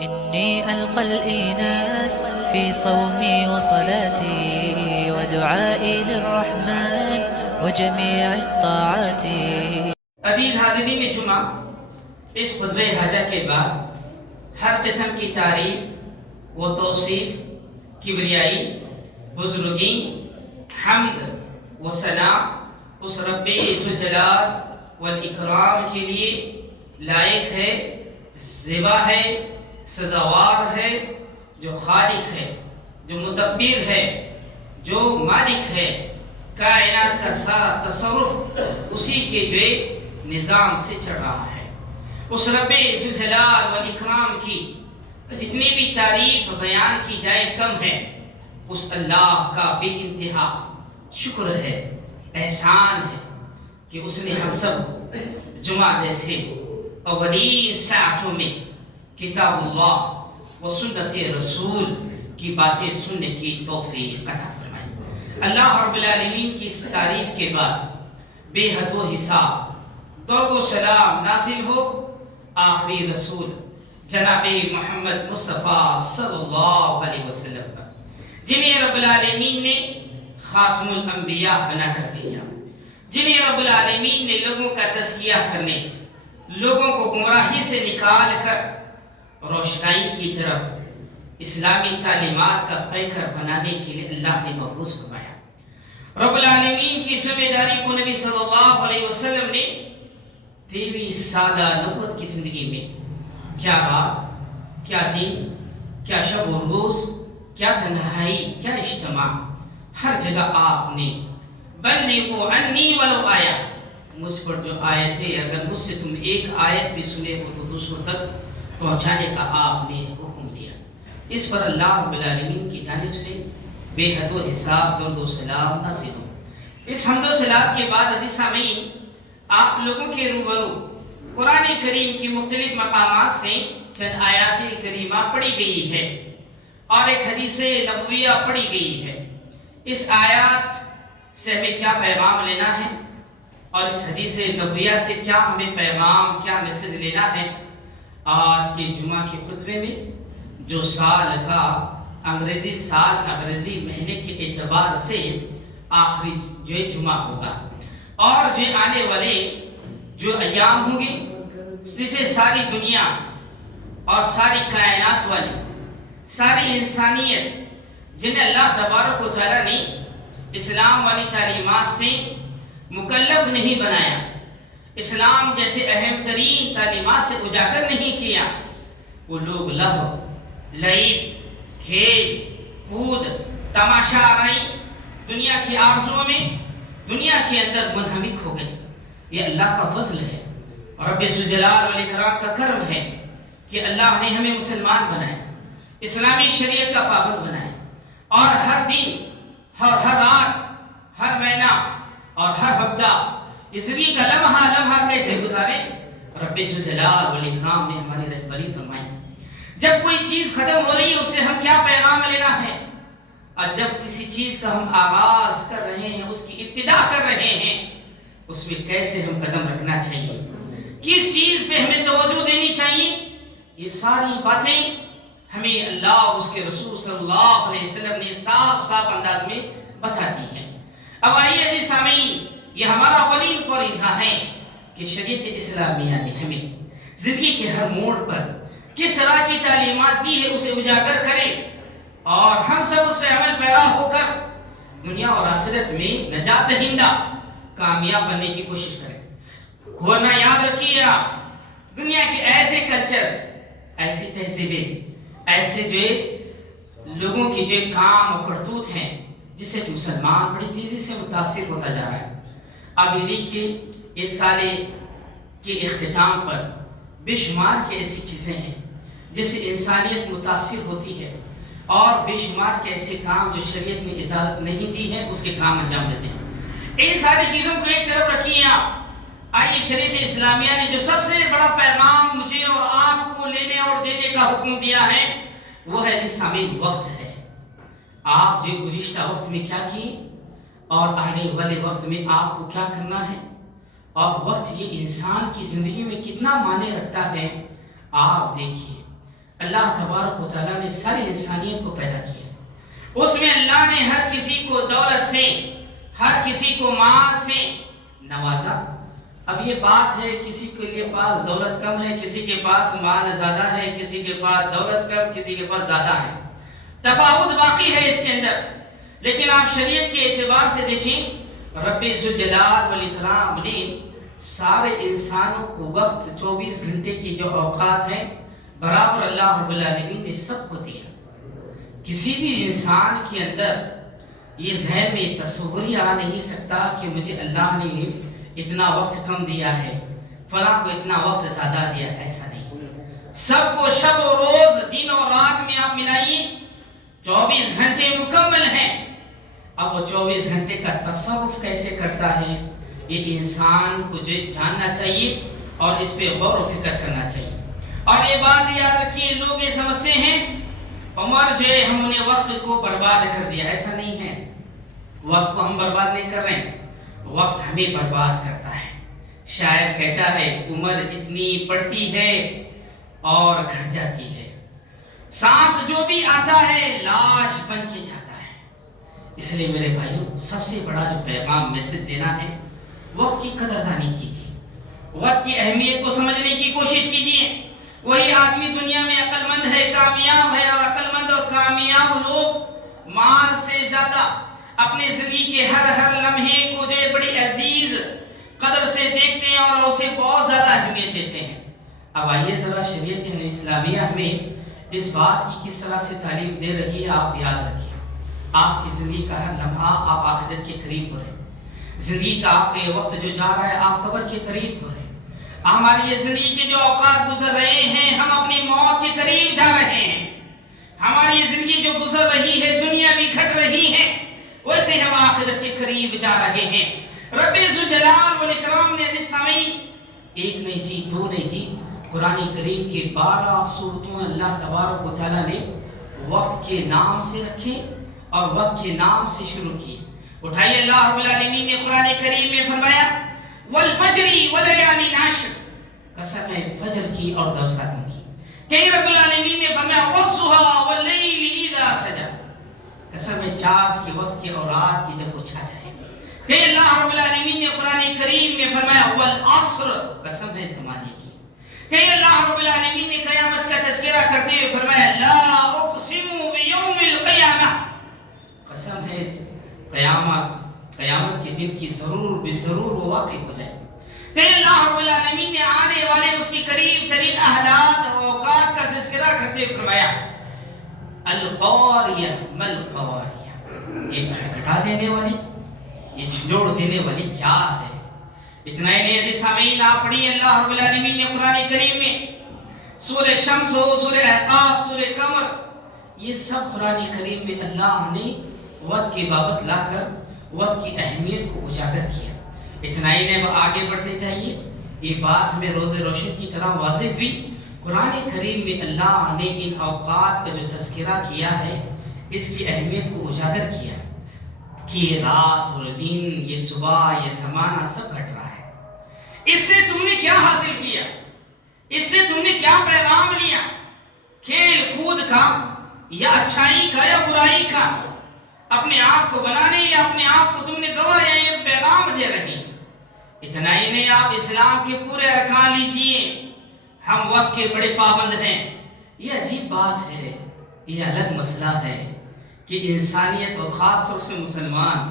إني ألقى الإيناس في صومي وصلاتي ودعائي للرحمن وجميع الطاعات. عزیز حاضرین جمعہ، اس خطبہ حاجہ کے بعد ہر قسم کی تعریف و توصیف، کبریائی، بزرگی، حمد و ثنا اس رب ذوالجلال والاکرام کے لیے لائق ہے، زیبا ہے، سزاوار ہے، جو خالق ہے، جو مدبر ہے، جو مالک ہے، کائنات کا سارا تصرف اسی کے جو نظام سے چڑھ رہا ہے۔ اس رب ذوالجلال والاکرام کی جتنی بھی تعریف بیان کی جائے کم ہے، اس اللہ کا بے انتہا شکر ہے، احسان ہے کہ اس نے ہم سب جمعہ جیسے اولین ساعتوں میں کتاب اللہ و سنت رسول کی باتیں سننے کی توفیق عطا فرمائی۔ اللہ رب العالمین کی اس تعریف کے بعد بے حد و حساب درود و سلام نازل ہو آخری رسول جناب محمد مصطفیٰ صلی اللہ علیہ وسلم پر، جنہیں رب العالمین نے خاتم الانبیاء بنا کر بھیجا، جنہیں رب العالمین نے لوگوں کا تزکیہ کرنے، لوگوں کو گمراہی سے نکال کر روشنائی کی طرف اسلامی تعلیمات کا پیکر بنانے کے لیے اللہ نے مبعوث فرمایا۔ رب العالمین کی ذمہ داری کو نبی صلی اللہ علیہ وسلم نے 23 سالہ نبوت کی زندگی میں کیا رات، کیا دن، کیا شب و روز، کیا تنہائی، کیا اجتماع، ہر جگہ آپ نے بلغوا عنی ولو آیا، مجھ پر جو آیت ہے اگر مجھ سے تم ایک آیت بھی سنے ہو تو دوسروں تک پہنچانے کا آپ نے حکم دیا۔ اس پر اللہ رب العالمین کی جانب سے بے حد و حساب درود و سلام نازل ہو۔ اس حمد و ثنا کے بعد عزیز سامعین، آپ لوگوں کے روبرو قرآن کریم کی مختلف مقامات سے چند آیات کریمہ پڑھی گئی ہے اور ایک حدیث نبویہ پڑھی گئی ہے۔ اس آیات سے ہمیں کیا پیغام لینا ہے اور اس حدیث نبویہ سے کیا ہمیں پیغام، کیا میسج لینا ہے، آج کے جمعہ کے خطبے میں جو سال کا انگریزی سال انگریزی مہینے کے اعتبار سے آخری جو جمعہ ہوگا اور جو آنے والے جو ایام ہوں گے جسے ساری دنیا اور ساری کائنات والی ساری انسانیت جنہیں اللہ تبارک و تعالیٰ نے اسلام والی تعلیمات سے مکلف نہیں بنایا، اسلام جیسے اہم ترین تعلیمات سے اجاگر نہیں کیا، وہ لوگ لہو، لعب، کھیل، کود، تماشا آرائی، دنیا کی آرزوؤں میں دنیا کے اندر منہمک ہو گئے۔ یہ اللہ کا فضل ہے اور رب ذوالجلال والاکرام کا کرم ہے کہ اللہ نے ہمیں مسلمان بنائے، اسلامی شریعت کا پابند بنائے اور ہر دن اور ہر رات، ہر مہینہ اور ہر ہفتہ زندگی کا لمحہ کیسے گزارے، رب ذوالجلال والاکرام نے ہماری رہبری فرمائی۔ جب کوئی چیز ختم ہو رہی ہے اس سے ہم کیا پیغام لینا ہے، اور جب کسی چیز کا ہم آغاز کر رہے ہیں، اس کی ابتدا کر رہے ہیں، اس میں کیسے ہم قدم رکھنا چاہیے، کس چیز پہ ہمیں توجہ دینی چاہیے، یہ ساری باتیں ہمیں اللہ اور اس کے رسول صلی اللہ علیہ وسلم نے صاف انداز میں بتاتی ہیں۔ اب آئیے عزیز سامعین، یہ ہمارا اولین فریضہ ہے کہ شریعت اسلامیہ نے ہمیں زندگی کے ہر موڑ پر کس طرح کی تعلیمات دی ہے اسے اجاگر کریں اور ہم سب اس پہ عمل پیرا ہو کر دنیا اور آخرت میں نجات دہندہ کامیاب بننے کی کوشش کریں۔ ورنہ یاد رکھیے آپ، دنیا کے ایسے کلچرز، ایسی تہذیبیں، ایسے جو لوگوں کی جو کام اور کرتوت ہیں جس سے مسلمان بڑی تیزی سے متاثر ہوتا جا رہا ہے۔ اب عید کے اس سالے کے اختتام پر بے شمار کی ایسی چیزیں ہیں جس سے انسانیت متاثر ہوتی ہے اور بے شمار کے ایسے کام جو شریعت نے اجازت نہیں دی ہے اس کے کام انجام دیتے ہیں۔ ان ساری چیزوں کو ایک طرف رکھیے آپ، آئیے شریعت اسلامیہ نے جو سب سے بڑا پیغام مجھے اور آپ کو لینے اور دینے کا حکم دیا ہے وہ ہے سامعین وقت ہے۔ آپ جو گزشتہ وقت میں کیا کیے اور آنے والے وقت میں آپ کو کیا کرنا ہے، اور وقت یہ انسان کی زندگی میں کتنا معنی رکھتا ہے۔ آپ دیکھیے اللہ تبارک و تعالیٰ نے ساری انسانیت کو پیدا کیا. اس میں اللہ نے ہر کسی کو دولت سے، ہر کسی کو مال سے نوازا. اب یہ بات ہے کسی کے لیے پاس دولت کم ہے، کسی کے پاس مال زیادہ ہے، کسی کے پاس دولت کم، کسی کے پاس زیادہ ہے. تفاوت باقی ہے اس کے اندر. لیکن آپ شریعت کے اعتبار سے دیکھیں، رب ذوالجلال والاکرام نے سارے انسانوں کو وقت 24 گھنٹے کی جو اوقات ہیں برابر اللہ رب العالمین نے سب کو دیا. کسی بھی انسان کے اندر یہ ذہن میں تصور ہی آ نہیں سکتا کہ مجھے اللہ نے اتنا وقت کم دیا ہے، فلاں کو اتنا وقت زیادہ دیا. ایسا نہیں. سب کو شب و روز، دن اور رات میں آپ ملائیے، 24 گھنٹے مکمل ہیں. اب وہ 24 گھنٹے کا تصرف کیسے کرتا ہے، یہ انسان کو جو جاننا چاہیے اور اس پہ غور و فکر کرنا چاہیے. اور یہ بات یاد رکھیے، لوگ یہ سمجھتے ہیں عمر جو ہے ہم نے وقت کو برباد کر دیا. ایسا نہیں ہے. وقت کو ہم برباد نہیں کر رہے ہیں، وقت ہمیں برباد کرتا ہے. شاعر کہتا ہے عمر جتنی بڑھتی ہے اور گھٹ جاتی ہے، سانس جو بھی آتا ہے لاش بن کے جاتا ہے. اس لیے میرے بھائیوں، سب سے بڑا جو پیغام میسج دینا ہے، وقت کی قدردانی کیجیے، وقت کی اہمیت کو سمجھنے کی کوشش کیجیے. وہی آدمی دنیا میں عقل مند ہے، کامیاب ہے. اور عقل مند اور کامیاب لوگ مال سے زیادہ اپنے زندگی کے ہر لمحے کو جو بڑی عزیز قدر سے دیکھتے ہیں اور اسے بہت زیادہ اہمیت دیتے ہیں. اب آئیے ذرا شریعت اسلامیہ ہمیں اس بات کی کس طرح سے تعلیم دے رہی ہے. آپ یاد رکھیے، آپ کی زندگی کا ہر لمحہ آپ آخرت کے قریب ہو رہے ہیں. زندگی کا آپ کے وقت جو جا رہا ہے آپ قبر کے قریب ہو رہے ہیں. ہماری یہ زندگی کے جو اوقات گزر رہے ہیں ہم اپنی موت کے قریب جا رہے ہیں. ہماری یہ زندگی جو گزر رہی ہے، دنیا بھی گھٹ رہی ہے، ویسے ہم آخرت کے قریب جا رہے ہیں. رب ذوالجلال والاکرام نے حدیث سامعین، ایک نہیں جی، دو نہیں جی، قرآن کریم کے 12 سورتوں اللہ تبارک و تعالیٰ نے وقت کے نام سے رکھے اور وقت کے نام سے شروع کیے. اٹھائیے، اللہ رب العالمین نے قرآن کریم میں فرمایا والفجر ولیال عشر، قسم ہے فجر کی اور دوساتوں کی. کہیں رب العالمین نے فرمایا والضحیٰ واللیل اذا سجا، قسم ہے چاس کے وقت کی اور رات کی جب وہ چھا جائے. کہیں اللہ رب العالمین نے قرآن کریم میں فرمایا والعصر، قسم ہے زمانے کی. کہیں اللہ رب العالمین نے قیامت کا تذکرہ کرتے ہوئے فرمایا لا اقسم بیوم القیامہ، قسم ہے قیامت کے دن کی ضرور بضرور وہ واقع ہو جائے. کہیں اللہ رب العالمین نے آنے والے اس کی قریب ترین احداث اور اوقات کا تذکرہ کرتے ہوئے فرمایا القاریہ مل قواریہ، یہ کھٹکھٹا دینے والی، یہ جھنجھوڑ دینے والی کیا ہے. اتنا ہی نہیں، حدیث سامعین آپ پڑھیے، اللہ رب العالمین نے قرآن کریم میں سورہ شمس ہو، سورہ احقاف، سورہ قمر، یہ سب قرآن کریم میں اللہ نے وقت کی بابت لا کر وقت کی اہمیت کو اجاگر کیا. اتنا ہی نہیں، آگے بڑھتے جائیے، یہ بات ہمیں روز روشن کی طرح واضح ہوئی. قرآن کریم میں اللہ نے ان اوقات کا جو تذکرہ کیا ہے، اس کی اہمیت کو اجاگر کیا کہ یہ رات اور دن، یہ صبح، یہ زمانہ سب گھٹ رہا ہے. اس سے تم نے کیا حاصل کیا؟ اس سے تم نے کیا پیغام لیا؟ کھیل کود کا یا اچھائی کا یا برائی کا؟ اپنے آپ کو بنانے یا اپنے آپ کو تم نے گوایا، یہ پیغام دے رہی. اتنا ہی نہیں، آپ اسلام کے پورے ارکان لیجئے. ہم وقت کے بڑے پابند ہیں. یہ عجیب بات ہے، یہ الگ مسئلہ ہے کہ انسانیت اور خاص طور سے مسلمان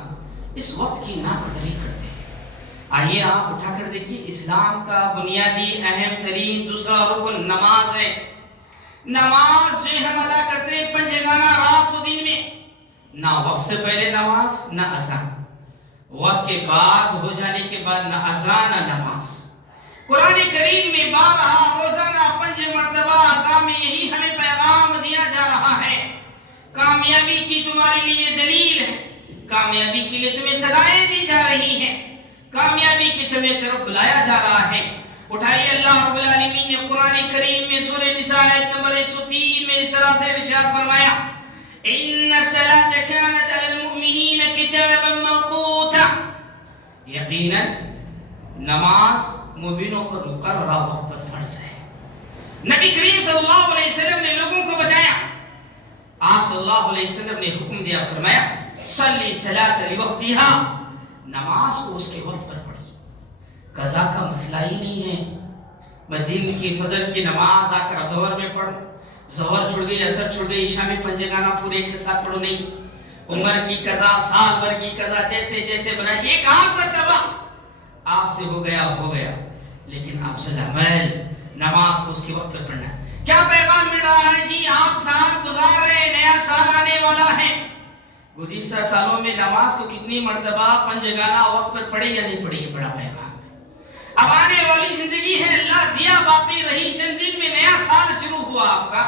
اس وقت کی ناقدری کرتے ہیں. آئیے آپ اٹھا کر دیکھیے، اسلام کا بنیادی اہم ترین دوسرا رکن نماز ہے. نماز جو ہم ادا کرتے ہیں پنجگانہ رات و دن میں، نہ وقت سے پہلے نماز، نہ اذان، وقت کے بعد ہو جانے کے بعد نہ اذان نہ نماز. قرآن کریم میں بارہا روزانہ 5 مرتبہ اذان میں یہی ہمیں پیغام دیا جا رہا ہے. کامیابی کی تمہارے لیے دلیل ہے، کامیابی کے لیے تمہیں صدائیں دی جا رہی ہیں، کامیابی کی تمہیں طرف بلایا جا رہا ہے. اٹھائیے، اللہ رب العالمین نے قرآن کریم میں سورہ نساء آیت نمبر 103 میں اس طرح سے ارشاد فرمایا ان الصلاة كانت على المؤمنین کتابا موقوتا، یقیناً نماز مومنوں پر مقررہ وقت پر فرض ہے. نبی کریم صلی اللہ علیہ وسلم نے لوگوں کو بتایا. آپ صلی اللہ علیہ وسلم نے حکم دیا, فرمایا صلی صلاۃ لوقتہا, نماز کو اس کے وقت پر پڑھی. قضا کا مسئلہ ہی نہیں ہے. میں دن کی فجر کی نماز آ کر ظہر میں پڑھ, ظہر چھوڑ گئی, عصر چھوڑ گئی, عشاء میں پنجگانہ پورے ایک ساتھ پڑھو, نہیں. عمر کی قضا, سال بھر کی قضا, جیسے جیسے بنا ایک آدھ مرتبہ آپ سے ہو گیا, لیکن افضل عمل نماز کو اس کے وقت پر پڑھنا. کیا پیغام مل رہا ہے جی؟ آپ سال گزار رہے, نیا سال آنے والا ہے. گزشتہ سالوں میں نماز کو کتنی مرتبہ پنجگانہ وقت پر پڑھی یا نہیں پڑھی؟ بڑا پیغام ہے. اب آنے والی زندگی ہے, اللہ دیا باقی رہی, چند دن میں نیا سال شروع ہوا آپ کا.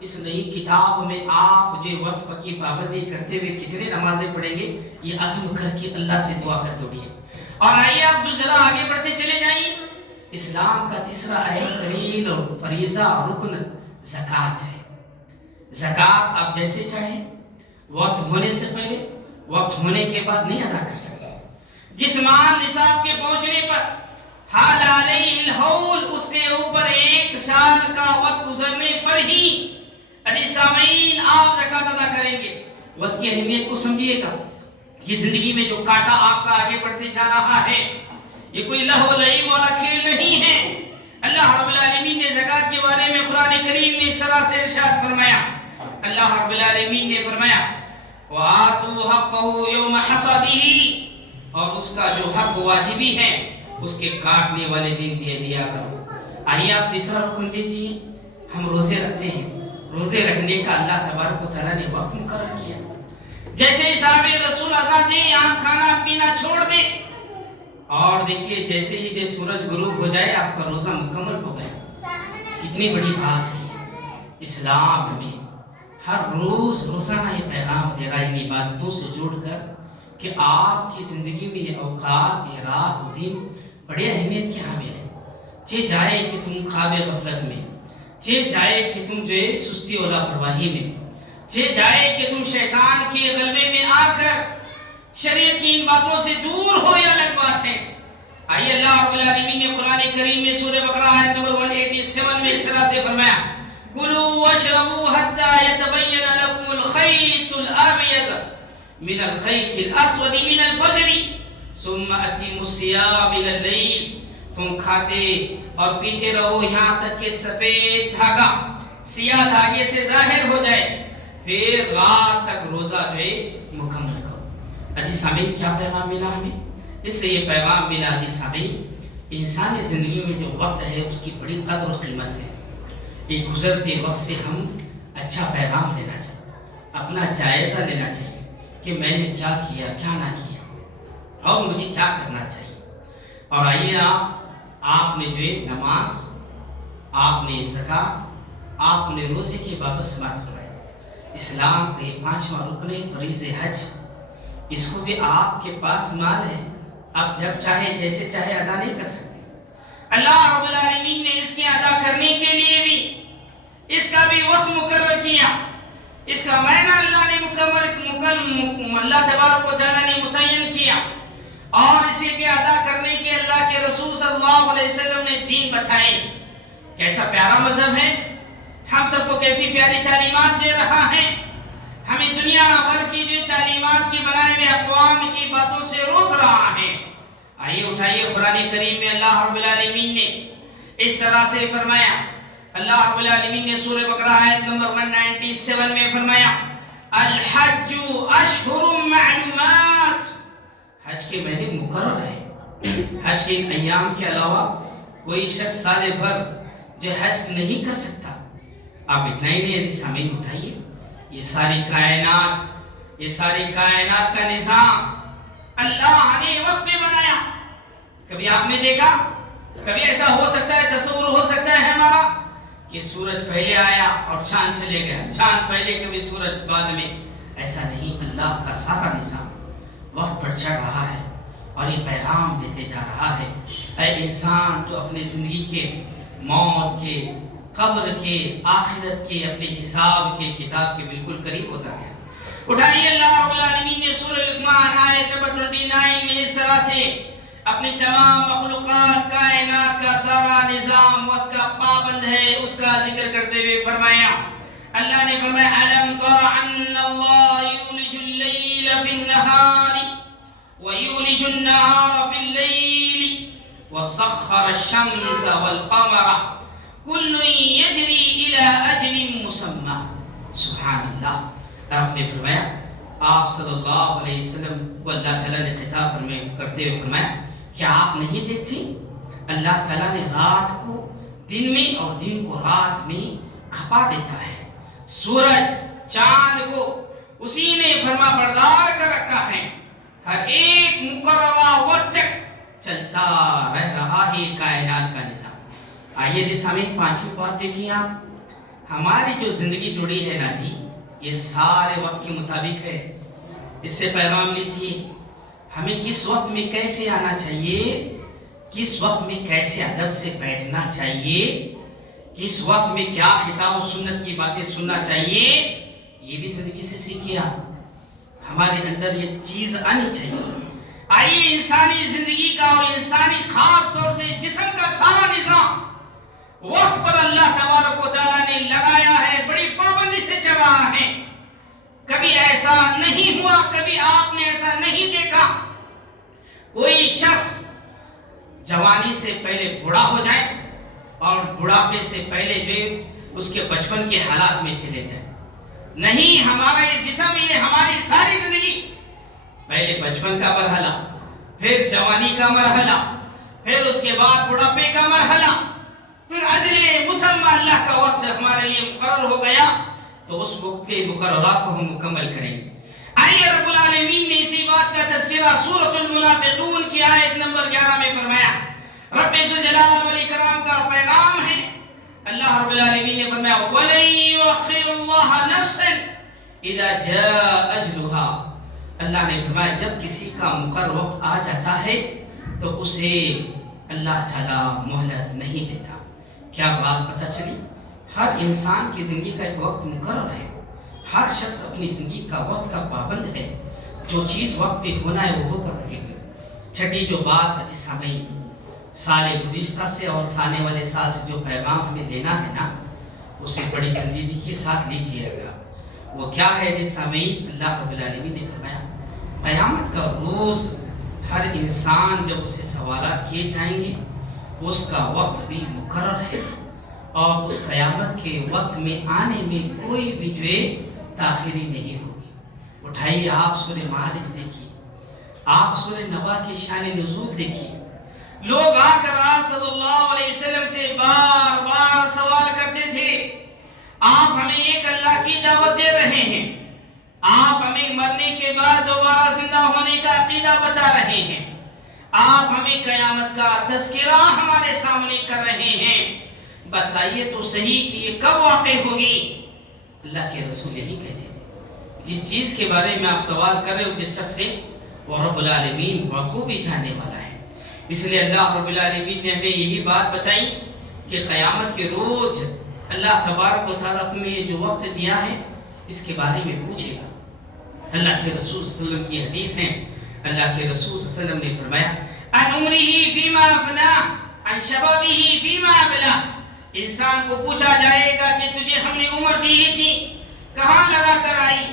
اس نئی کتاب میں آپ جو وقت کی پابندی کرتے ہوئے کتنے نمازیں پڑھیں گے, یہ عزم کر کے اللہ سے دعا کر دو. اور آئیے آپ ذرا آگے بڑھتے چلے جائیے. اسلام کا تیسرا اہم ترین اور فریضہ رکن زکوٰۃ ہے. زکوٰۃ آپ جیسے چاہیں, وقت ہونے سے پہلے, وقت ہونے کے بعد نہیں ادا کر سکتے. جس مال نصاب کے پہنچنے پر حال علیہ الحول, اس کے اوپر 1 سال کا وقت گزرنے پر ہی عزیز سامعین آپ زکوٰۃ ادا کریں گے. وقت کی اہمیت کو سمجھیے گا. یہ زندگی میں جو کاٹا آپ کا آگے بڑھتے جا رہا ہے, یہ کوئی لہو لعب والا کھیل نہیں ہے. اللہ رب العالمین نے زکوٰۃ کے بارے میں قرآن کریم میں اس طرح سے ارشاد فرمایا. اللہ رب العالمین نے فرمایا وَآتُوا حَقَّهُ يَوْمَ حَصَادِهِ, اور اس کا جو حق واجبی ہے اس کے کاٹنے والے دن دیا کرو. آئیے آپ تیسرا رکن دیجیے. ہم روزے رکھتے ہیں, روزے رکھنے کا اللہ تبارک و تعالیٰ نے وقت مقرر کیا. جیسے صحاب رسول آزاد دیں, آپ کھانا پینا چھوڑ دیں, اور دیکھیے جیسے ہی جو سورج غروب ہو جائے آپ کا روزہ مکمل ہو گیا. کتنی بڑی بات ہے. اسلام میں ہر روز روزانہ یہ پیغام دے رہا ہے ان عبادتوں سے جوڑ کر کہ آپ کی زندگی میں یہ اوقات, یہ رات و دن بڑی اہمیت کے حامل ہیں. چہ جائے کہ تم خواب غفلت میں, چہ جائے کہ تم جو ہے سستی اور لاپرواہی میں, چہ جائے کہ تم شیطان کے غلبے میں آ کر شریعت کی ان باتوں سے دور ہو یا الگ بات ہے. آئیے اللہ رب العالمین نے قرآن کریم میں سورہ بقرہ آیت نمبر 187 میں اس طرح سے فرمایا کُلُوا وَاشْرَبُوا حَتَّى يَتَبَيَّنَ لَكُمُ الْخَيْطُ الْأَبْيَضُ مِنَ الْخَيْطِ الْأَسْوَدِ مِنَ الْفَجْرِ ثُمَّ أَتِمُّوا الصِّيَامَ إِلَى اللَّيْلِ. تم کھاتے اور پیتے رہو یہاں تک کہ سفید دھاگا سیاہ دھاگے سے ظاہر ہو جائے, پھر رات تک روزہ جو ہے مکمل کرو. عزیز سامعین, کیا پیغام ملا ہمیں؟ اس سے یہ پیغام ملا عزیز سامعین, انسانی زندگی میں جو وقت ہے اس کی بڑی قدر و قیمت ہے. ایک گزرتے وقت سے ہم اچھا پیغام لینا چاہیے, اپنا جائزہ لینا چاہیے کہ میں نے کیا کیا, کیا نہ کیا, اور مجھے کیا کرنا چاہیے. اور آئیے آپ نے جو ہے نماز, آپ نے زکوٰۃ, آپ نے روزے کے بابت سماعت کروایا. اسلام کا یہ 5واں رکن فریض حج, اس کو بھی آپ کے پاس مال ہے, آپ جب چاہے جیسے چاہے ادا نہیں کر سکتے. اللہ رب العالمین نے اس کے ادا کرنے کے لیے بھی اس کا بھی وقت مقرر کیا. اس کا معنی اللہ نے اللہ تبارک و تعالیٰ نے متعین کیا, اور اسی کے ادا کرنے کے اللہ کے رسول صلی اللہ علیہ وسلم نے دین بتائے. کیسا پیارا مذہب ہے, ہم سب کو کیسی پیاری تعلیمات دے رہا ہے. ہمیں دنیا بھر کی جو تعلیمات کی بنائے میں اقوام کی باتوں سے روک رہا ہے. آئیے اٹھائیے, قرآن کریم میں اللہ رب العالمین نے اس طرح سے فرمایا. اللہ رب العالمین نے سورہ بقرہ آیت نمبر 197 میں فرمایا الحج اشہر معلومات, حج کے مہینے مقرر ہیں. حج کے ایام کے علاوہ کوئی شخص سال بھر جو حج نہیں کر سکتا. آپ اتنا ہی نہیں, سامعین اٹھائیے, یہ ساری کائنات کا نظام اللہ نے وقت میں بنایا. کبھی آپ نے دیکھا, کبھی ایسا ہو سکتا ہے, تصور ہو سکتا ہے ہمارا کہ سورج پہلے آیا اور چاند چلے گیا, چاند پہلے کبھی سورج بعد میں. ایسا نہیں, اللہ کا سارا نظام وقت پر چڑھ رہا ہے اور یہ پیغام دیتے جا رہا ہے. اے انسان, تو اپنی زندگی کے, موت کے, قبر کے, آخرت کے, اپنے حساب کے, کتاب کے بالکل قریب ہوتا گیا. اٹھائیے, اللہ رب العالمین نے سورہ لقمان آیت نمبر 29 میں اس طرح سے اپنی تمام مخلوقات کائنات کا سارا نظام وقت کا پابند ہے، اس کا ذکر کرتے ہوئے فرمایا، اللہ نے فرمایا الم تر ان اللہ یولج اللیل فی النہار ویولج النہار فی اللیل وسخر الشمس والقمر کل یجری الی اجل مسمی۔ سبحان اللہ۔ آپ نے فرمایا، آپ صلی اللہ علیہ وسلم کو اللہ تعالیٰ نے خطاب کرتے ہوئے فرمایا، کیا آپ نہیں دیکھتے اللہ تعالیٰ نے رات کو دن میں اور دن کو رات میں کھپا دیتا ہے، سورج چاند کو اسی نے فرما بردار کر رکھا ہے، ہر ایک مقررہ وقت تک چلتا رہ رہا ہے کائنات کا نظام۔ آئیے سامعین، پانچویں بات دیکھیے آپ، ہماری جو زندگی جڑی ہے نا جی، یہ سارے وقت کے مطابق ہے۔ اس سے پیغام لیجئے، ہمیں کس وقت میں کیسے آنا چاہیے، کس وقت میں کیسے ادب سے بیٹھنا چاہیے، کس وقت میں کیا خطاب و سنت کی باتیں سننا چاہیے، یہ بھی زندگی سے سیکھیے آپ۔ ہمارے اندر یہ چیز آنی چاہیے۔ آئیے انسانی زندگی کا اور انسانی خاص طور سے جسم کا سارا نظام وقت پر اللہ تبارک و تعالیٰ نے لگایا ہے، بڑی پابندی سے چل رہا ہے۔ کبھی ایسا نہیں ہوا، کبھی آپ نے ایسا نہیں دیکھا کوئی شخص جوانی سے پہلے بوڑھا ہو جائے اور بڑھاپے سے پہلے جو اس کے بچپن کے حالات میں چلے جائے۔ نہیں، ہمارا یہ جسم، یہ ہماری ساری زندگی پہلے بچپن کا مرحلہ، پھر جوانی کا مرحلہ، پھر اس کے بعد بڑھاپے کا مرحلہ، پھر اجل مسمى اللہ کا وقت ہمارے لیے مقرر ہو گیا تو اس وقت کے مقررات کو ہم مکمل کریں گے۔ آئیے رب العالمین نے اسی بات کا تذکرہ سورۃ المنافقون کی آیت نمبر 11 میں فرمایا۔ رب ذوالجلال والاکرام کا پیغام ہے، اللہ رب العالمین نے فرمایا وَلَن يُؤَخِّرَ اللَّهَ نَفْسًا إِذَا جَاءَ أَجْلُهَا۔ اللہ نے فرمایا جب کسی کا مقرر وقت آ جاتا ہے تو اسے اللہ تعالیٰ مہلت نہیں دیتا۔ کیا بات پتہ چلی؟ ہر انسان کی زندگی کا ایک وقت مقرر ہے، ہر شخص اپنی زندگی کا وقت کا پابند ہے، جو چیز وقت پہ ہونا ہے وہ کر رہے گی۔ چھٹی جو بات عزیز سامعین، سال گزشتہ سے اور آنے والے سال سے جو پیغام ہمیں لینا ہے نا، اسے بڑی سنجیدگی کے ساتھ لیجیے گا۔ وہ کیا ہے عزیز سامعین؟ اللہ رب العالمین نے فرمایا قیامت کا روز ہر انسان جب اسے سوالات کیے جائیں گے، اس کا وقت بھی مقرر ہے اور اس قیامت کے وقت میں آنے میں کوئی بھی جو ہے تاخیری نہیں ہوگی۔ اٹھائیے آپ سورہ معارج دیکھیے، آپ سورہ نبا کی شان نزول دیکھیے۔ لوگ آ کر آپ صلی اللہ علیہ وسلم سے بار بار سوال کرتے تھے، آپ ہمیں ایک اللہ کی دعوت دے رہے ہیں، آپ ہمیں مرنے کے بعد دوبارہ زندہ ہونے کا عقیدہ بتا رہے ہیں، آپ ہمیں قیامت کا تذکرہ ہمارے سامنے کر رہے ہیں، بتائیے تو صحیح کہ یہ کب واقع ہوگی؟ اللہ کے رسول یہی کہتے تھے، جس چیز کے بارے میں آپ سوال کر رہے ہو جس شخص سے، وہ رب العالمین بخوبی جاننے والا ہے۔ اس لیے اللہ رب العالمین نے ہمیں یہی بات بتائی کہ قیامت کے روز اللہ تبارک و تعالیٰ تمہیں یہ جو وقت دیا ہے اس کے بارے میں پوچھے گا۔ اللہ کے رسول صلی اللہ علیہ وسلم کی حدیث ہے، اللہ کے رسول صلی اللہ علیہ وسلم نے فرمایا ان عمره فیما افناه عن شبابه فیما ابلاه، انسان کو پوچھا جائے گا کہ تجھے ہم نے عمر دی تھی کہاں لگا کر آئی،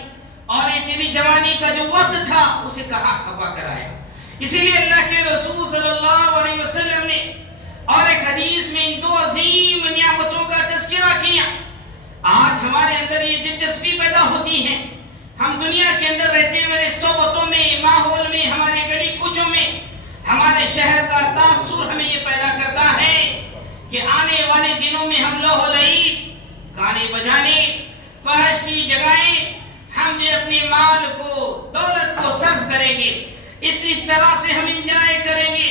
اور یہ تیری جوانی کا جو وقت تھا اسے کہاں کھپا کر آیا۔ اسی لیے اللہ کے رسول صلی اللہ علیہ وسلم نے اور ایک حدیث میں ان دو عظیم نعمتوں کا تذکرہ کیا۔ آج ہمارے اندر یہ دلچسپی پیدا ہوتی ہے، ہم دنیا کے اندر رہتے ہوئے صحبتوں میں، ماحول میں، ہمارے گلی کوچوں میں، ہمارے شہر کا تاثر ہمیں یہ پیدا کرتا ہے کہ آنے والے دنوں میں ہم لہو لعب، گانے بجانے، فحش کی جگہیں، ہم جو اپنے مال کو، دولت کو صرف کریں گے، اس طرح سے ہم انجوائے کریں گے۔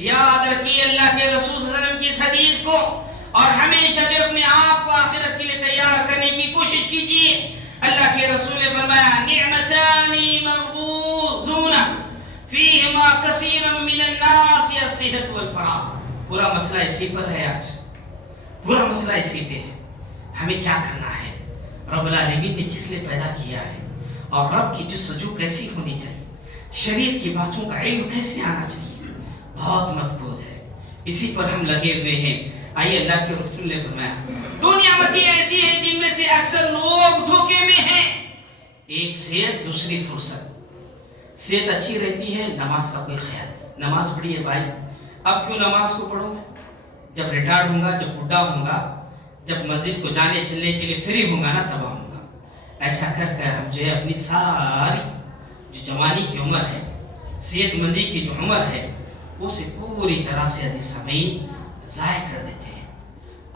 یاد رکھیے اللہ کے رسول صلی اللہ علیہ وسلم کی اس حدیث کو، اور ہمیشہ جو اپنے آپ کو آخرت کے لیے تیار کرنے کی کوشش کیجیے۔ اللہ کے رسول نے فرمایا نعمتان مغبوطون فیہما کثیر من الناس الصحت والفراغ۔ پورا مسئلہ اسی پر ہے، آج پورا مسئلہ اسی پہ ہے، ہمیں کیا کرنا ہے، رب العالمین نے کس لیے پیدا کیا ہے، اور رب کی جستجو کیسی ہونی چاہیے، شریعت کی باتوں کا علم کیسے آنا چاہیے، بہت مقبول ہے، اسی پر ہم لگے ہوئے ہیں۔ آئیے اللہ کے رسول نے فرمایا دو نعمتیں ایسی ہیں جن میں سے اکثر لوگ دھوکے میں ہیں، ایک صحت، دوسری فرصت۔ صحت اچھی رہتی ہے، نماز کا کوئی خیال نہیں، نماز پڑھی ہے بھائی، اب کیوں نماز کو پڑھوں میں؟ جب ریٹائرڈ ہوں گا، جب بوڑھا ہوں گا، جب مسجد کو جانے چلنے کے لیے فری ہوں گا نا، تب آؤں گا۔ ایسا کر کر ہم جو ہے اپنی ساری جو جوانی کی عمر ہے، صحت مندی کی جو عمر ہے، اسے پوری طرح سے عزیز سامعین ضائع کر دیتے ہیں،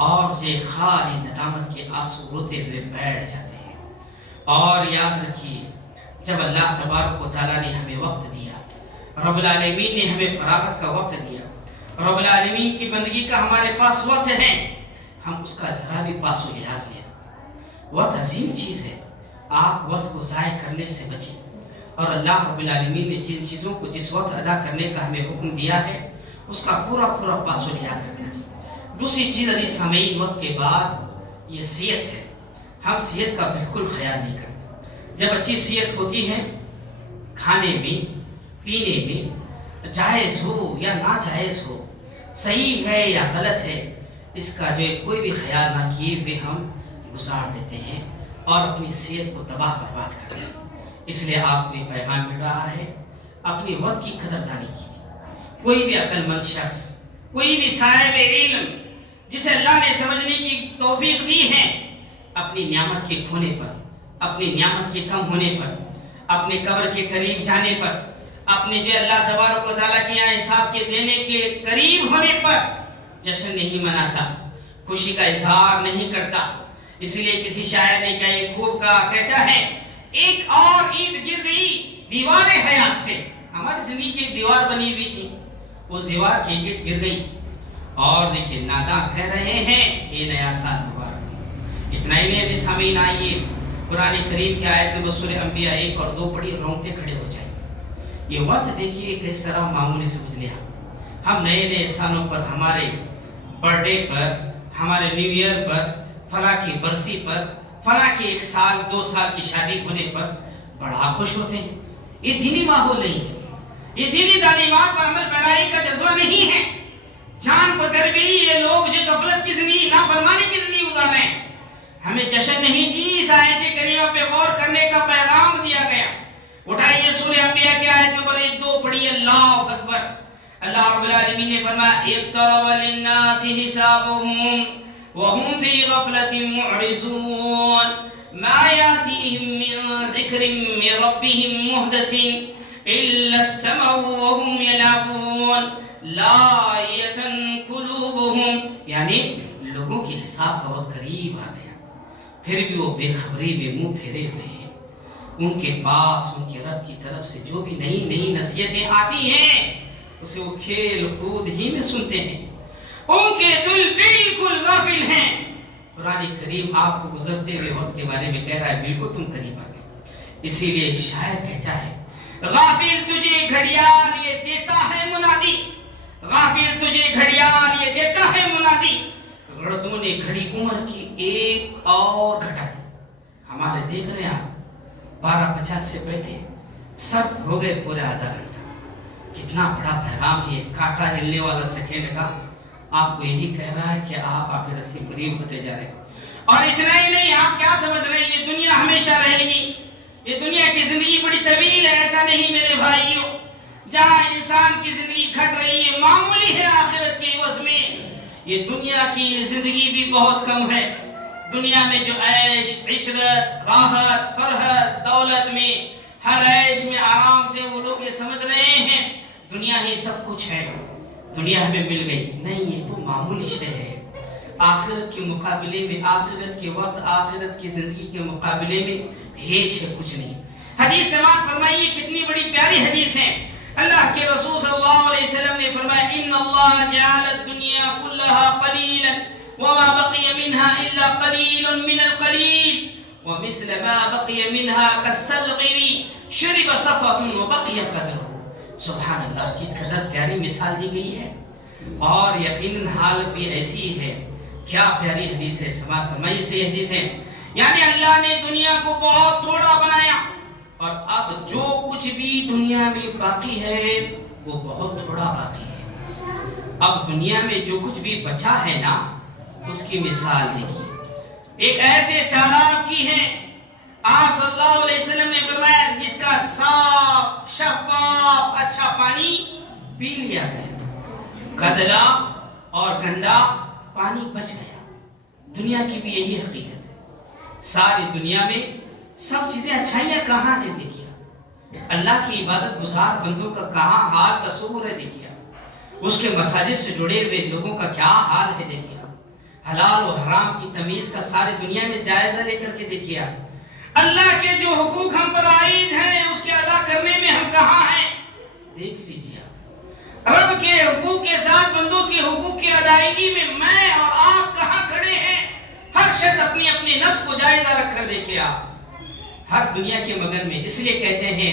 اور یہ خالی ندامت کے آنسو روتے ہوئے بیٹھ جاتے ہیں۔ اور یاد رکھیے، جب اللہ تبارک و تعالیٰ نے ہمیں وقت دیا، رب العالمین نے ہمیں فراغت کا وقت دیا، رب العالمین کی بندگی کا ہمارے پاس وقت ہے، ہم اس کا ذرا بھی پاس و لحاظ لیں۔ وقت عظیم چیز ہے، آپ وقت کو ضائع کرنے سے بچیں، اور اللہ رب العالمین نے جن چیزوں کو جس وقت ادا کرنے کا ہمیں حکم دیا ہے، اس کا پورا پاس و لحاظ رکھنا چاہیے۔ دوسری چیز عزیز سامعین، وقت کے بعد یہ صحت ہے، ہم صحت کا بالکل خیال نہیں کرتے۔ جب اچھی صحت ہوتی ہے، کھانے میں، پینے میں، جائز ہو یا ناجائز ہو، صحیح ہے یا غلط ہے، اس کا جو ہے کوئی بھی خیال نہ کیے ہوئے ہم گزار دیتے ہیں اور اپنی صحت کو تباہ برباد کرتے ہیں۔ اس لیے آپ کو یہ پیغام مل رہا ہے، اپنی وقت کی قدردانی کیجیے۔ کوئی بھی عقل مند شخص، کوئی بھی صاحب علم جسے اللہ نے سمجھنے کی توفیق دی ہے، اپنی نعمت کے کھونے پر، اپنی نعمت کے کم ہونے پر، اپنے قبر کے قریب جانے پر، اپنے جو اللہ تبارک و تعالیٰ کے یہاں حساب کے دینے کے قریب ہونے پر جشن نہیں مناتا، خوشی کا اظہار نہیں کرتا۔ اس لیے کسی شاعر نے کیا یہ خوب کہا، کہتا ہے ایک اور اینٹ گر گئی دیوار حیات سے۔ ہماری زندگی کی ایک دیوار بنی ہوئی تھی، اس دیوار کی اینٹ گر گئی، اور دیکھیں ناداں کہہ رہے ہیں یہ نیا سال مبارک۔ اتنا ہی نہیں حدیث سامعین، آئیے قرآن کریم کی آیت نمبر سورہ انبیاء 1 اور 2 پڑھی، رونگٹے کھڑے ہو جائیں۔ یہ وقت دیکھیے کس طرح معمولی سمجھ لیا، ہم نئے نئے سالوں پر، ہمارے برتھ ڈے پر، ہمارے نیو ایئر پر، فلاں کی برسی پر، فلاں کی 1 سال 2 سال کی شادی ہونے پر بڑا خوش ہوتے ہیں۔ یہ دینی ماحول نہیں ہے، یہ دینی تعلیمات پر عمل پیرائی کا جذبہ نہیں ہے۔ جان پکڑ گئی یہ لوگ جو غفلت کی زندگی، نافرمانی کی زندگی گزار رہے ہیں۔ ہمیں جشن نہیں دی، اس آیت کریمہ پہ غور کرنے کا پیغام دیا گیا۔ اٹھائیے سورہ انبیاء کی آیت نمبر 1-2 پڑھیے، اللہ اکبر۔ اللہ رب العالمین نے فرمایا اقترب للناس حسابهم وهم في غفلة معرضون ما يأتيهم من ذكر من ربهم محدث إلا استمعوا وهم يلعبون لاهية قلوبهم، یعنی لوگوں کے حساب کا وقت قریب آ گیا، پھر بھی وہ بے خبری میں منہ پھیرے ہوئے ہیں۔ ان کے پاس ان کے رب کی طرف سے جو بھی نئی نئی نصیحتیں آتی ہیں، اسے وہ کھیل کود ہی میں سنتے ہیں، ان کے دل بالکل غافل ہیں۔ قرآن کریم آپ کو گزرتے ہوئے وقت کے بارے میں کہہ رہا ہے، بالکل تم قریب آ گئے۔ اسی لیے شاعر کہتا ہے غافل تجھے گھڑیال یہ دیتا ہے منادی، غافل تجھے گھڑیال یہ دیتا ہے منادی، غردوں نے گھڑی عمر کی ایک اور گھٹا دی۔ ہمارے دیکھ رہے ہیں آپ 12:50 سے بیٹھے، سب ہو گئے پورے آدھا گھنٹہ۔ کتنا بڑا پیغام ہے، کاٹا ہلنے والا سیکنڈ کا آپ کو یہی کہہ رہا ہے کہ آپ آخرت کے قریب ہوتے جا رہے ہیں۔ اور اتنا ہی نہیں، آپ کیا سمجھ رہے ہیں یہ دنیا ہمیشہ رہے گی، یہ دنیا کی زندگی بڑی طویل ہے؟ ایسا نہیں میرے بھائیوں، جہاں انسان کی زندگی گھٹ رہی ہے معمولی ہے آخرت کے عوض میں یہ دنیا کی زندگی بھی بہت کم ہے۔ دنیا میں جو عیش، عشرت، راحت، فرحت، دولت میں، ہر عیش میں آرام سے وہ لوگ یہ سمجھ رہے ہیں دنیا ہی سب کچھ ہے، دنیا ہمیں مل گئی۔ نہیں، یہ تو معمولی شے ہے، آخرت کے مقابلے میں، آخرت کے وقت، آخرت کی زندگی کے مقابلے میں ہیچ ہے کچھ نہیں۔ حدیث سماعت فرمائیے، کتنی بڑی پیاری حدیث ہے۔ اللہ کے رسول صلی اللہ علیہ وسلم نے فرمایا ان اللہ جعل الدنیا كلها قلیلا وما بقي منها الا قلیل من القلیل ومثل ما بقي منها كالسلغ شرب صفة وبقي قدره۔ سبحان اللہ، کی قدر پیاری مثال دی گئی ہے، اور یقیناً حالت بھی ایسی ہے۔ کیا پیاری حدیث ہے، سماعت فرمائیے، صحیح حدیث ہے۔ یعنی اللہ نے دنیا کو بہت تھوڑا بنایا، اور اب جو کچھ بھی دنیا میں باقی ہے وہ بہت تھوڑا باقی ہے۔ اب دنیا میں جو کچھ بھی بچا ہے نا اس کی مثال دیکھیے. ایک ایسے تالاب کی ہے آپ صلی اللہ علیہ وسلم نے فرمایا جس کا صاف شفاف اچھا پانی پی لیا گیا, گدلا اور گندا پانی بچ گیا. دنیا کی بھی یہی حقیقت ہے. ساری دنیا میں سب چیزیں اچھائیاں کہاں ہیں دیکھیے. اللہ کی عبادت گزار بندوں کا کہاں حال تصور ہے دیکھیے. اس کے مساجد سے جڑے ہوئے لوگوں کا کیا حال ہے دیکھیے. حلال و حرام کی تمیز کا ساری دنیا میں جائزہ لے کر کے دیکھیے. اللہ کے جو حقوق ہم پر عائد ہیں اس کے ادا کرنے میں ہم کہاں ہیں دیکھ لیجیے. رب کے حقوق کے ساتھ بندوں کے حقوق کی ادائیگی میں اور آپ کہاں کھڑے ہیں. ہر شخص اپنی اپنے نفس کو جائزہ رکھ کر دیکھے. آپ ہر دنیا کے مگن میں اس لیے کہتے ہیں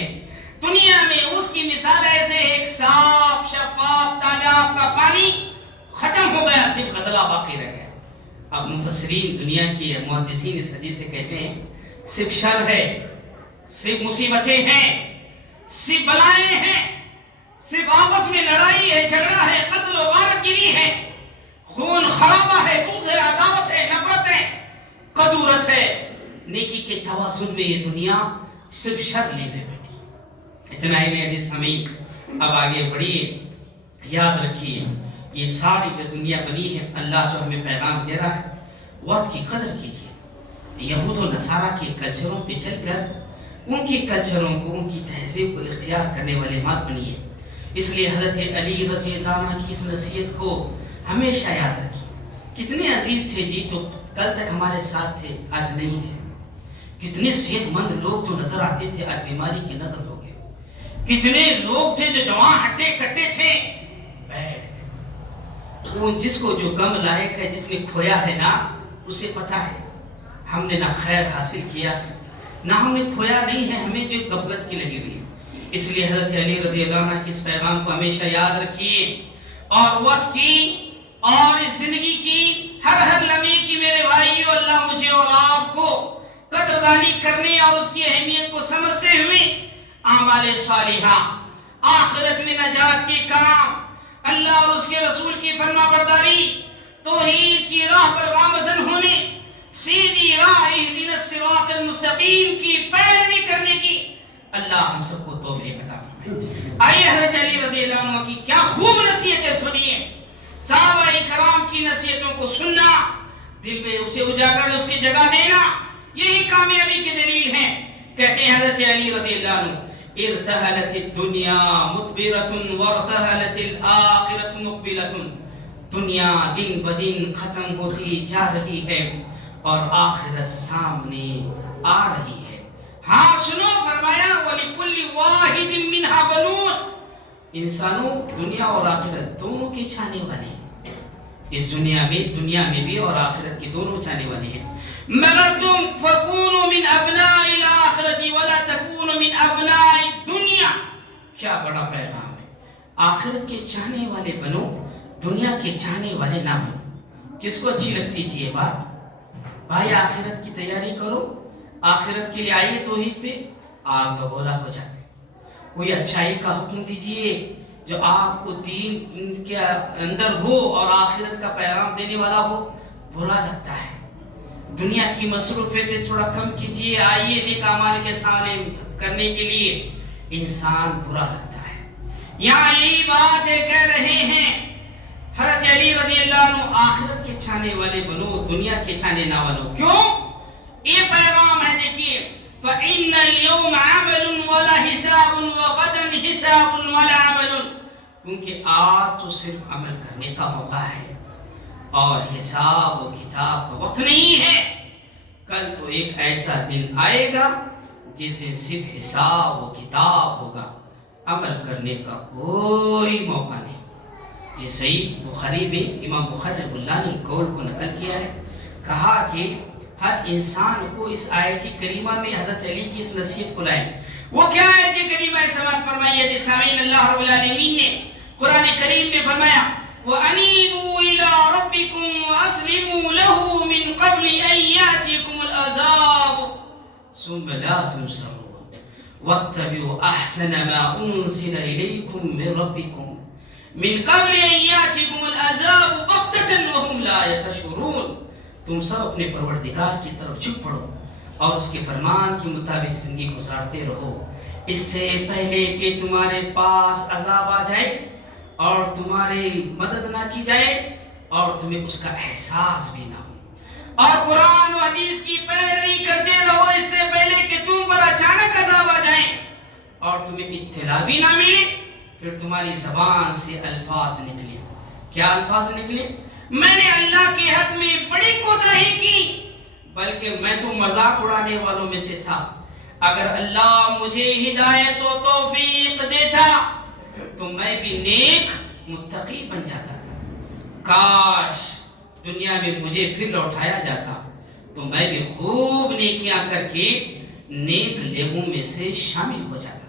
دنیا میں اس کی مثال ایسے ایک صاف شفاف تالاب کا پانی ختم ہو گیا, صرف قطرہ باقی رہ گیا. اب مفسرین دنیا کی محدثین اس حدیث سے کہتے ہیں صرف شر ہے, صرف مصیبتیں ہیں, صرف بلائیں ہیں, صرف آپس میں لڑائی ہے, جھگڑا ہے, قتل و غارت گری ہے, خون خرابہ ہے, بغض ہے, عداوت ہے, نفرت ہے, قدورت ہے. نیکی کے توازن میں یہ دنیا صرف شر لے میں بیٹھی. اتنا ہی نہیں حدیث سمعین, اب آگے بڑھیے. یاد رکھیے یہ ساری جو دنیا بنی ہے اللہ جو ہمیں پیغام دے رہا ہے وقت کی قدر کیجیے. یہود و نصارہ کے کلچروں پہ چل کر ان کے کلچروں کو, ان کی تہذیب کو اختیار کرنے والے مت بنیے. اس لیے حضرت علی رضی اللہ عنہ کی اس نصیحت کو ہمیشہ یاد رکھیے. کتنے عزیز تھے جی تو کل تک ہمارے ساتھ تھے, آج نہیں ہے. کتنے صحت مند لوگ جو نظر آتے تھے آج بیماری کی نظر ہو گئے. کتنے لوگ تھے جو جوان ہٹے کٹے تھے بیٹھ گئے. وہ جس کو جو غم لائق ہے, جس نے کھویا ہے نا اسے پتا ہے ہم نے نہ خیر حاصل کیا نہ ہم نے کھویا نہیں ہے, ہمیں جو غفلت کی لگی ہوئی. اس لیے حضرت علی رضی اللہ عنہ کی اس پیغام کو ہمیشہ یاد رکھیے اور وقت کی اور اس زندگی کی ہر لمحے کی میرے بھائیو اللہ مجھے اور آپ کو قدردانی کرنے اور اس کی اہمیت کو سمجھتے ہوئے اعمال صالحہ, آخرت میں نجات کے کام, اللہ اور اس کے رسول کی فرما برداری, توحید کی راہ پر گامزن ہونے, سیدھی راہ اہدنا الصراط المستقیم کی پیروی کرنے کی اللہ ہم سب کو توفیق عطا فرمائے. آئیے حضرت علی رضی اللہ عنہ کی کیا خوب نصیحتیں سنیے. صحابہ کرام کی نصیحتوں کو سننا, دل میں اسے اجاگر اس کی جگہ دینا, یہی کامیابی کی دلیل ہے. کہتے ہیں حضرت علی رضی اللہ عنہ ارتحلت الدنیا مدبرۃ وارتحلت الآخرۃ مقبلۃ. دنیا دن بدن ختم ہوتی جا رہی ہے اور آخرت سامنے آ رہی ہے. ہاں سنو, فرمایا وَلِكُلِّ وَاحِدٍ مِّنْهَا بَنُونَ. انسانوں دنیا اور آخرت دونوں کے چاہنے والے ہیں. اس دنیا میں بھی اور آخرت کے دونوں چاہنے والے ہیں. مَرَرْتُمْ فَكُونُوا مِنْ أَبْنَاءِ الْآخِرَةِ وَلَا تَكُونُوا مِنْ أَبْنَاءِ الدُّنْيَا. کیا بڑا پیغام ہے. آخرت کے چاہنے والے بنو, دنیا کے چاہنے والے نہ بنو. کس کو اچھی لگتی تھی یہ بات؟ بھائی آخرت کی تیاری کرو, آخرت کے لیے آئیے توحید پہ, آپ بگولا ہو جاتے. کوئی اچھائی کا حکم دیجئے جو آپ کو دین کے اندر ہو اور آخرت کا پیغام دینے والا ہو, برا لگتا ہے. دنیا کی مصروفیتیں تھوڑا کم کیجئے, آئیے نیک اعمال کے سامنے کرنے کے لیے, انسان برا لگتا ہے. یہاں یہی بات ہے کہہ رہے ہیں حضرت علی رضی اللہ عنہ آخرت کے چھانے والے بنو, دنیا کے چھانے نہ بنو. کیوں؟ یہ پیغام ہے دیکھیے فَإِنَّ الْيَوْمَ عَمَلٌ وَلَا حِسَابٌ وَغَدًا حِسَابٌ وَلَا عَمَلٌ. کیونکہ آج تو صرف عمل کرنے کا موقع ہے اور حساب و کتاب کا وقت نہیں ہے. کل تو ایک ایسا دن آئے گا جس دن صرف حساب و کتاب ہوگا, عمل کرنے کا کوئی موقع نہیں. یہ صحیح بخاری میں امام بخاری رحمہ اللہ نے قول کو نقل کیا ہے. کہا کہ ہر انسان کو اس آیت کریمہ میں حضرت علی کی اس نصیحت کو لائیں. وہ کیا آیت کریمہ ہے سماعت فرمائیے جی سامعین. اللہ رب العالمین نے قرآن کریم میں فرمایا وَأَنِيبُوا إِلَىٰ رَبِّكُمْ وَأَسْلِمُوا لَهُ مِنْ قَبْلِ أَنْ يَأْتِيَكُمُ الْعَذَابُ ثُمَّ لَا تُنصَرُونَ وَاتَّبِعُوا أَحْسَنَ مَا أُنزِلَ إِلَيْكُم مِّن رَّبِّكُمْ من قبل ان یاتکم العذاب بغتۃ وهم لا یشعرون. تم سب اپنے پروردگار کی طرف جھک پڑو اور اس کے فرمان کے مطابق زندگی گزارتے رہو، اس سے پہلے کہ تمہارے پاس عذاب آ جائے اور تمہاری مدد نہ کی جائے اور تمہیں اس کا احساس بھی نہ ہو. اور قرآن و حدیث کی پیروی کرتے رہو اس سے پہلے کہ تم پر اچانک عذاب آ جائیں اور تمہیں اطلاع بھی نہ ملے. پھر تمہاری زبان سے الفاظ نکلے. کیا الفاظ نکلے؟ میں نے اللہ کے حق میں بڑی کوتاہی کی، بلکہ میں تو مذاق اڑانے والوں میں سے تھا. اگر اللہ مجھے ہدایت و توفیق دیتا تو میں بھی نیک متقی بن جاتا. کاش دنیا میں مجھے پھر لوٹایا جاتا تو میں بھی خوب نیکیاں کر کے نیک لوگوں میں سے شامل ہو جاتا.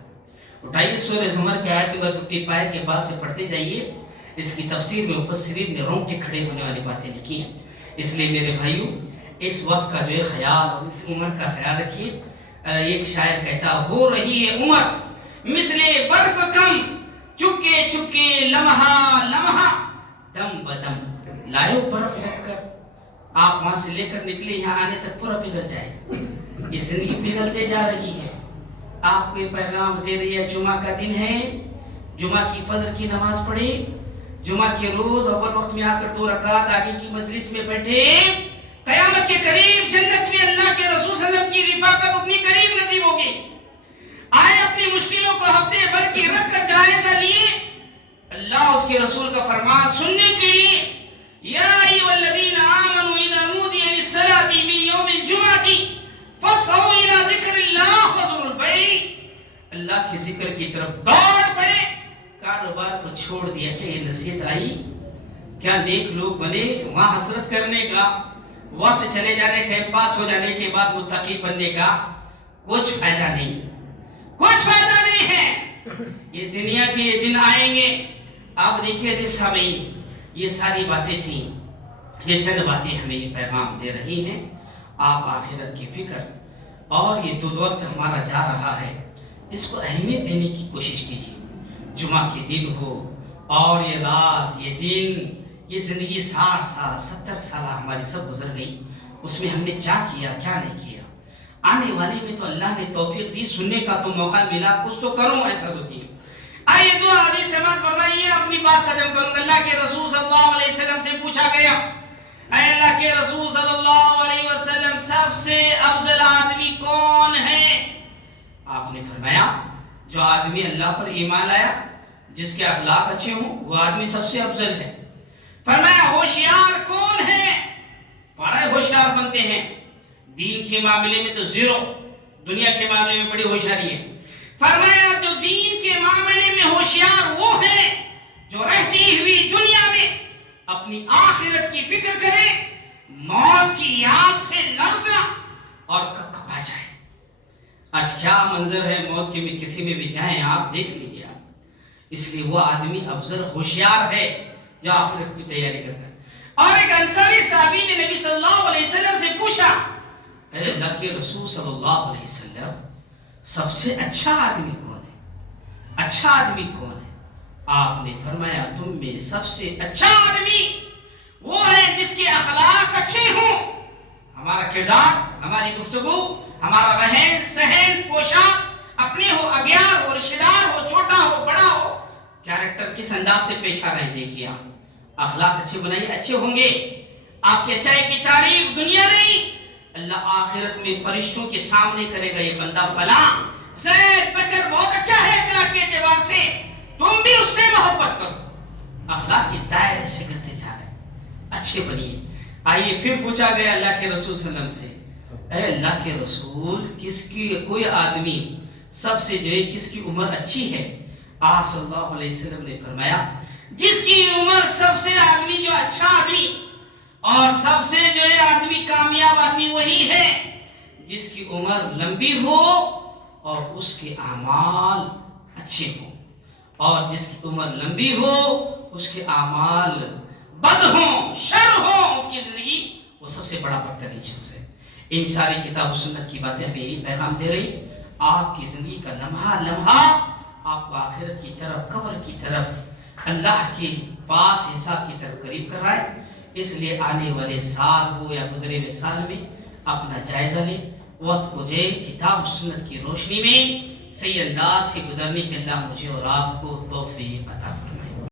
اٹھائیے سورہ زمر کے آیت نمبر 55 کے بعد سے پڑھتے جائیے. اس کی تفسیر میں مفسرین نے رونگٹے کھڑے ہونے والی باتیں لکھی ہیں. اس لیے میرے بھائیوں اس وقت کا جو ہے خیال اور اس عمر کا خیال رکھیے. ایک شاعر کہتا ہو رہی ہے عمر مثل برف کم، چپکے چپکے لمحہ لمحہ، دم بدم لائیو برف رکھ کر. آپ وہاں سے لے کر نکلے یہاں آنے تک پورا پگھل جائے. یہ زندگی پگھلتے جا رہی ہے. آپ کو یہ پیغام دے رہی ہے جمعہ کا دن ہے، جمعہ کی فجر کی نماز پڑھے، جمعہ کے روز اول وقت میں آ کر 2 رکعت آگے کی مجلس میں بیٹھے. قیامت کے قریب جنت میں اللہ کے رسول صلی اللہ علیہ وسلم کی رفاقت اتنی قریب نصیب ہوگی. آئے اپنی مشکلوں کو ہفتے بھر کی رکھ کر جائزہ لیے اللہ اس کے رسول کا فرمان سننے کے لیے. یا ایھا الذین آمنوا اذا نودی للصلاۃ من یوم الجمعۃ فاسعوا الی ذکر اللہ وذروا البیع. اللہ کے ذکر کی طرف دوڑ پڑے. کاروبار کو چھوڑ دیا. کیا یہ نصیحت آئی؟ کیا نیک لوگ بنے؟ وہاں حسرت کرنے کا، وقت چلے جانے، ٹائم پاس ہو جانے کے بعد متقی بننے کا کچھ فائدہ نہیں، کچھ فائدہ نہیں ہے. یہ دنیا کے یہ دن آئیں گے. آپ دیکھیے دل سامعین، یہ ساری باتیں تھیں. یہ چند باتیں ہمیں یہ پیغام دے رہی ہیں. آپ آخرت کی فکر اور یہ دو وقت ہمارا جا رہا ہے اس کو اہمیت دینے کی کوشش کیجیے. جمعہ کے دن ہو اور یہ رات، یہ دن، یہ زندگی 60 سال 70 سالہ ہماری سب گزر گئی. اس میں ہم نے کیا کیا کیا نہیں کیا. آنے والے میں تو اللہ نے توفیق دی، سننے کا تو موقع ملا، کچھ تو کروں ایسا ہوتی ہے. آئیے دو حدیث سماعت فرمائیے. اپنی بات ختم کروں. اللہ کے رسول صلی اللہ علیہ وسلم سے پوچھا گیا اے اللہ کے رسول صلی اللہ علیہ وسلم سب سے افضل آدمی کون ہے؟ آپ نے فرمایا جو آدمی اللہ پر ایمان لایا، جس کے اخلاق اچھے ہوں، وہ آدمی سب سے افضل ہے. فرمایا ہوشیار کون ہے؟ بڑے ہوشیار بنتے ہیں. دین کے معاملے میں تو زیرو، دنیا کے معاملے میں بڑی ہوشیاری ہے. فرمایا جو دین کے معاملے میں ہوشیار وہ ہے جو رہتی ہوئی دنیا میں اپنی آخرت کی فکر کرے، موت کی یاد سے لرزا اور کپکپا جائے. آج کیا منظر ہے موت کے میں کسی میں بھی جائیں آپ دیکھ لیجیے آپ. اس لیے وہ آدمی افضل ہوشیار ہے جو آخرت کی تیاری کرتا ہے. اور ایک انصاری صحابی نے نبی صلی اللہ علیہ وسلم سے پوچھا اے اللہ کے رسول صلی اللہ علیہ وسلم سب سے اچھا آدمی کون ہے؟ اچھا آدمی کون ہے؟ آپ نے فرمایا تم میں سب سے اچھا آدمی وہ ہے جس کے اخلاق اچھے ہوں. ہمارا کردار، ہماری گفتگو، ہمارا رہن سہن، پوشاک اپنے ہو، اگیار ہو، رشتہ دار ہو، چھوٹا ہو، بڑا ہو، کیریکٹر کس انداز سے پیش آ رہے ہیں دیکھیے. آپ اخلاق اچھے بنائیے، اچھے ہوں گے. آپ کی اچھائی کی تعریف دنیا نہیں، اللہ آخرت میں فرشتوں کے سامنے کرے گا یہ بندہ فلاں زید بکر بہت اچھا ہے اخلاق کے اعتبار سے، تم بھی اس سے محبت کرو. اخلاق کے دائرے سے کرتے جا رہے ہیں، اچھے بنیے. آئیے پھر پوچھا گیا اللہ کے رسول صلی اللہ علیہ وسلم سے اے اللہ کے رسول کس کی کوئی آدمی سب سے جو ہے کس کی عمر اچھی ہے؟ آپ صلی اللہ علیہ وسلم نے فرمایا جس کی عمر سب سے آدمی جو اچھا آدمی اور سب سے جو ہے آدمی کامیاب آدمی وہی ہے جس کی عمر لمبی ہو اور اس کے اعمال اچھے ہوں، اور جس کی عمر لمبی ہو اس کے اعمال بد ہوں، شر ہوں، اس کی زندگی وہ سب سے بڑا بدترین شخص ہے. ان ساری کتاب و سنت کی باتیں ہمیں یہی پیغام دے رہی آپ کی زندگی کا لمحہ لمحہ آپ کو آخرت کی طرف، قبر کی طرف اللہ کے پاس حساب کی طرف قریب کر رہا ہے. اس لیے آنے والے سال ہو یا گزرے ہوئے سال میں اپنا جائزہ لے، وقت کو دے، کتاب و سنت کی روشنی میں صحیح انداز سے گزرنے کے اللہ مجھے اور آپ کو توفیق عطا فرمائے.